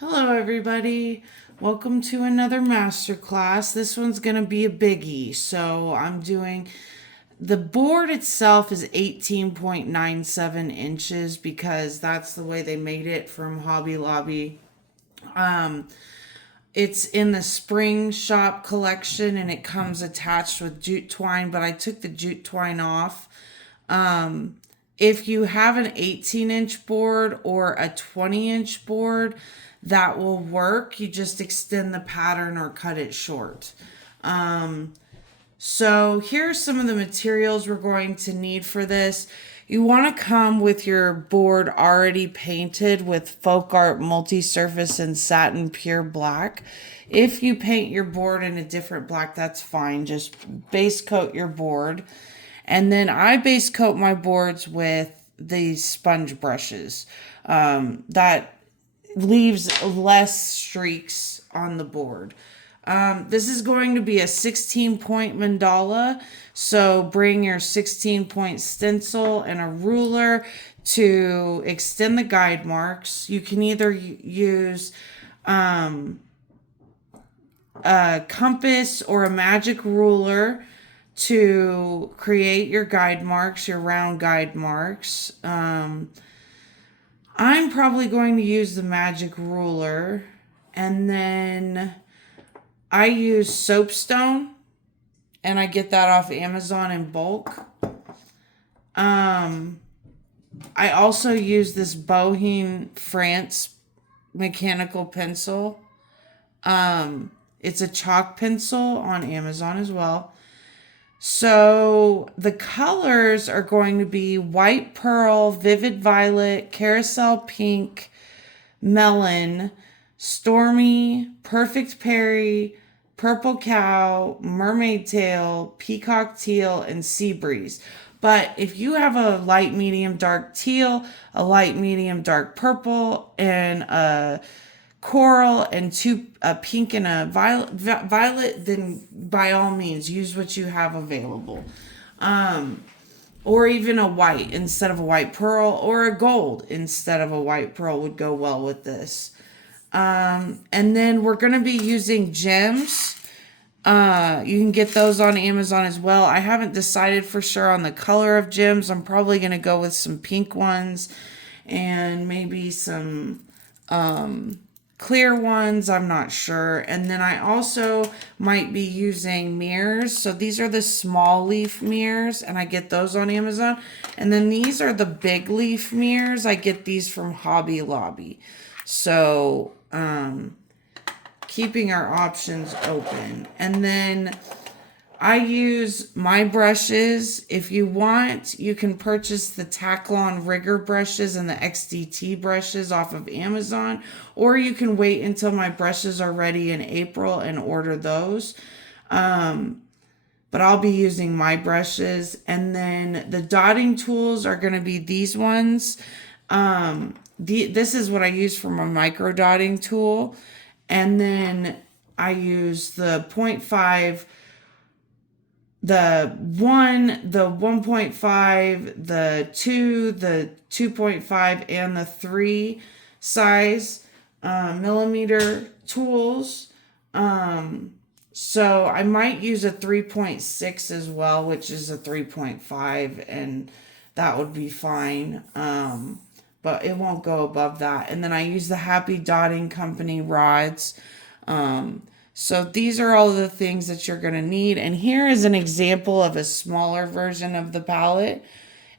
Hello everybody. Welcome to another masterclass. This one's going to be a biggie. So I'm doing the board itself is 18.97 inches because that's the way they made it from Hobby Lobby. It's in the spring shop collection and it comes attached with jute twine, but I took the jute twine off. If you have an 18-inch board or a 20-inch board, that will work. You just extend the pattern or cut it short. So here's some of the materials we're going to need for this. You want to come with your board already painted with Folk Art Multi-Surface and Satin Pure Black. If you paint your board in a different black, that's fine. Just base coat your board. And then I base coat my boards with these sponge brushes. That leaves less streaks on the board. This is going to be a 16-point mandala, so bring your 16-point stencil and a ruler to extend the guide marks. You can either use a compass or a magic ruler to create your guide marks, your round guide marks. I'm probably going to use the magic ruler, and then I use soapstone, and I get that off Amazon in bulk. I also use this Boheme France mechanical pencil. It's a chalk pencil on Amazon as well. So the colors are going to be white pearl, vivid violet, carousel pink, melon, stormy, perfect Perry, purple cow, mermaid tail, peacock teal, and sea breeze. But if you have a light, medium, dark teal, a light, medium, dark purple, and a coral and a pink and a violet, then by all means use what you have available. Or even a white instead of a white pearl, or a gold instead of a white pearl would go well with this. And then we're going to be using gems. You can get those on Amazon as well. I haven't decided for sure on the color of gems. I'm probably going to go with some pink ones and maybe some clear ones. I'm not sure. And then I also might be using mirrors. So these are the small leaf mirrors, and I get those on Amazon. And then these are the big leaf mirrors. I get these from Hobby Lobby. So keeping our options open. And then I use my brushes. If you want, you can purchase the Taklon Rigger brushes and the XDT brushes off of Amazon, or you can wait until my brushes are ready in April and order those. But I'll be using my brushes. And then the dotting tools are going to be these ones. This is what I use for my micro dotting tool. And then I use the 0.5, the 1, the 1.5, the 2, the 2.5, and the 3 size millimeter tools. So I might use a 3.6 as well, which is a 3.5, and that would be fine. But it won't go above that. And then I use the Happy Dotting Company rods. So these are all the things that you're going to need. And here is an example of a smaller version of the palette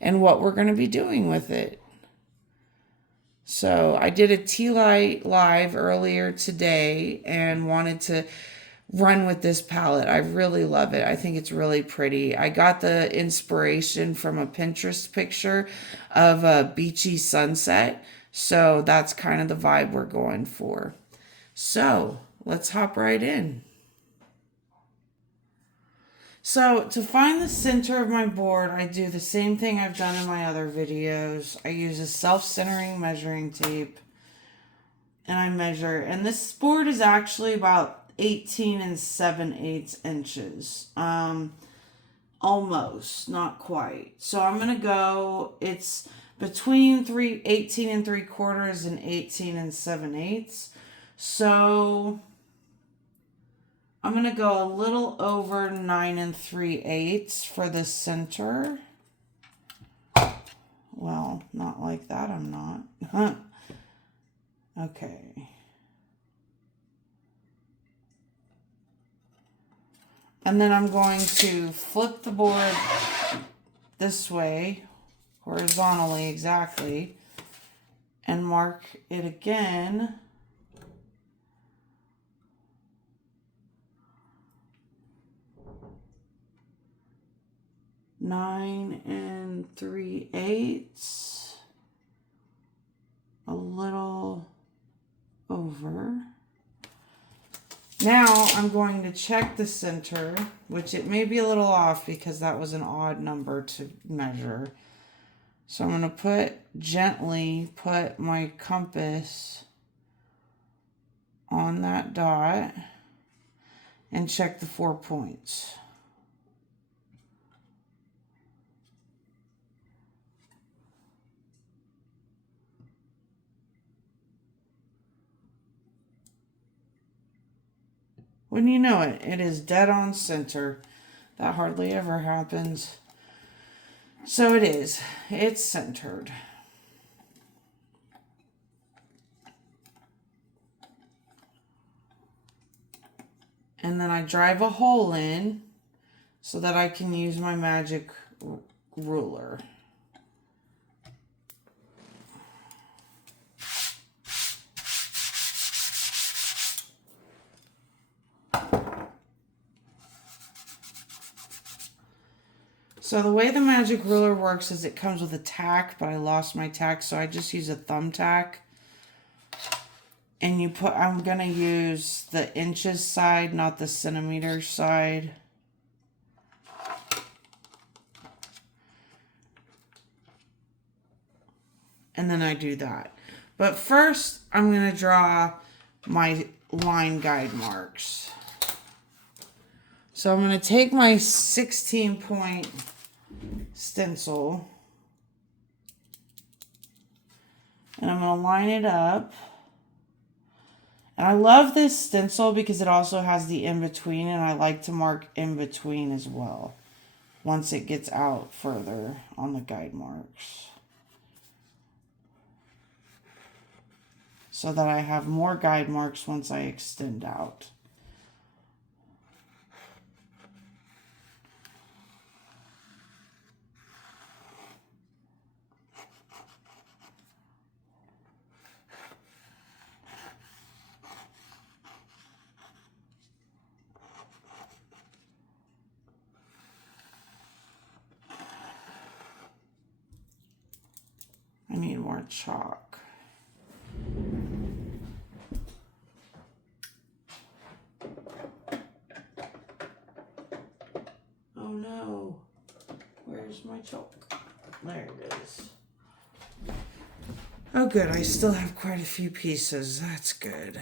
and what we're going to be doing with it. So I did a tea light live earlier today and wanted to run with this palette. I really love it. I think it's really pretty. I got the inspiration from a Pinterest picture of a beachy sunset. So that's kind of the vibe we're going for. So let's hop right in. So to find the center of my board, I do the same thing I've done in my other videos. I use a self-centering measuring tape and I measure. And this board is actually about 18 7/8 inches. Almost, not quite. So I'm going to go, it's between 18 3/4 and 18 7/8. So I'm going to go a little over 9 3/8 for the center. Well, not like that, I'm not. Okay. And then I'm going to flip the board this way, horizontally exactly, and mark it again. Nine 3/8, a little over. Now I'm going to check the center, which it may be a little off because that was an odd number to measure. So I'm going to gently put my compass on that dot and check the 4 points. When you know it, it is dead on center. That hardly ever happens. So it is. It's centered. And then I drive a hole in so that I can use my magic ruler. So the way the magic ruler works is it comes with a tack, but I lost my tack, so I just use a thumbtack. And I'm going to use the inches side, not the centimeter side. And then I do that. But first, I'm going to draw my line guide marks. So I'm going to take my 16-point stencil and I'm going to line it up. And I love this stencil because it also has the in-between, and I like to mark in-between as well once it gets out further on the guide marks, so that I have more guide marks once I extend out. I need more chalk. Oh no, where's my chalk? There it is. Oh good, I still have quite a few pieces. That's good.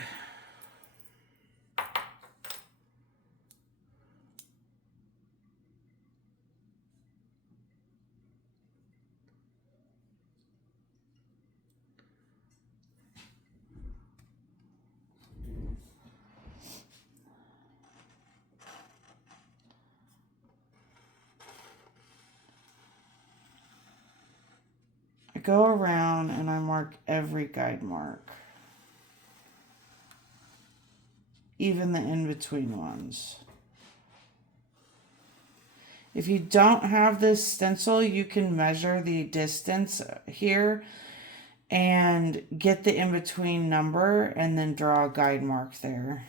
I go around and I mark every guide mark, even the in-between ones. If you don't have this stencil, you can measure the distance here and get the in-between number and then draw a guide mark there.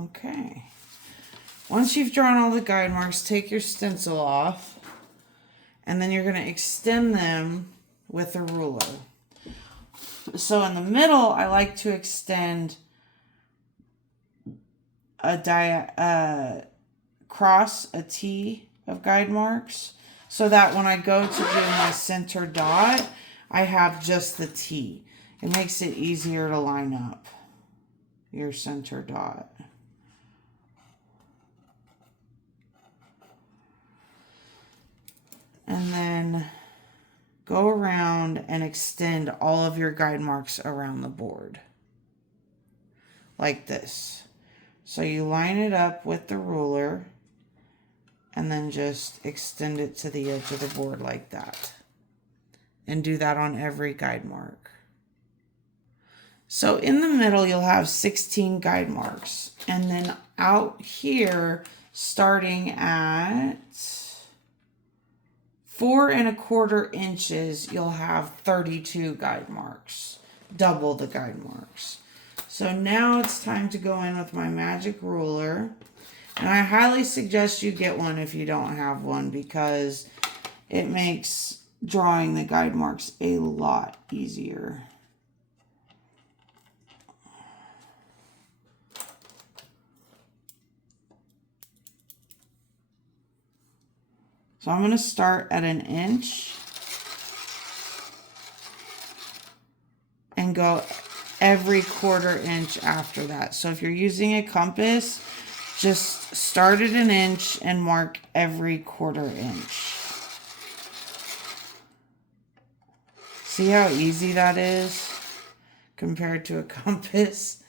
Okay. Once you've drawn all the guide marks, take your stencil off, and then you're going to extend them with a ruler. So in the middle, I like to extend a T of guide marks, so that when I go to do my center dot, I have just the T. It makes it easier to line up your center dot. And then go around and extend all of your guide marks around the board. Like this. So you line it up with the ruler and then just extend it to the edge of the board like that. And do that on every guide mark. So in the middle, you'll have 16 guide marks. And then out here, starting at 4 1/4 inches, you'll have 32 guide marks. Double the guide marks. So now it's time to go in with my magic ruler. And I highly suggest you get one if you don't have one, because it makes drawing the guide marks a lot easier. So I'm going to start at 1 inch and go every 1/4 inch after that. So if you're using a compass, just start at 1 inch and mark every 1/4 inch. See how easy that is compared to a compass?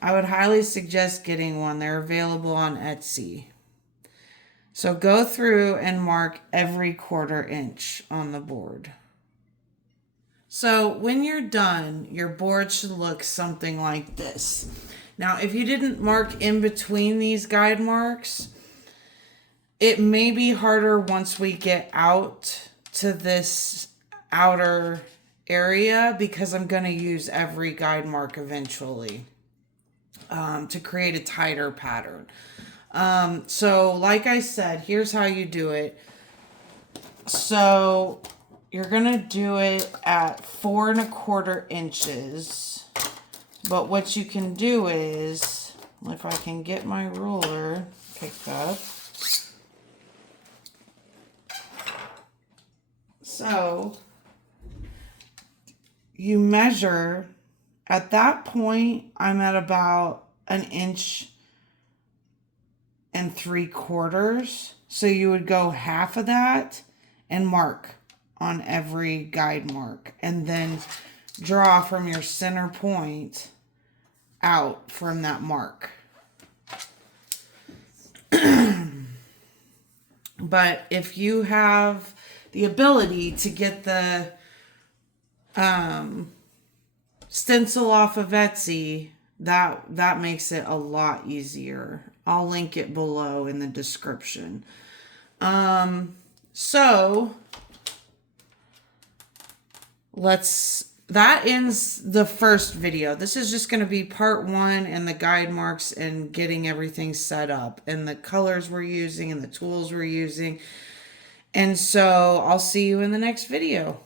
I would highly suggest getting one. They're available on Etsy. So go through and mark every 1/4 inch on the board. So when you're done, your board should look something like this. Now, if you didn't mark in between these guide marks, it may be harder once we get out to this outer area, because I'm going to use every guide mark eventually to create a tighter pattern. So like I said, here's how you do it. So you're going to do it at 4 1/4 inches. But what you can do is, if I can get my ruler picked up. So you measure, at that point, I'm at about 1 3/4 inches. So you would go half of that and mark on every guide mark, and then draw from your center point out from that mark. But if you have the ability to get the stencil off of Etsy, that makes it a lot easier. I'll link it below in the description. So that ends the first video. This is just going to be part 1, and the guide marks and getting everything set up and the colors we're using and the tools we're using. And so I'll see you in the next video.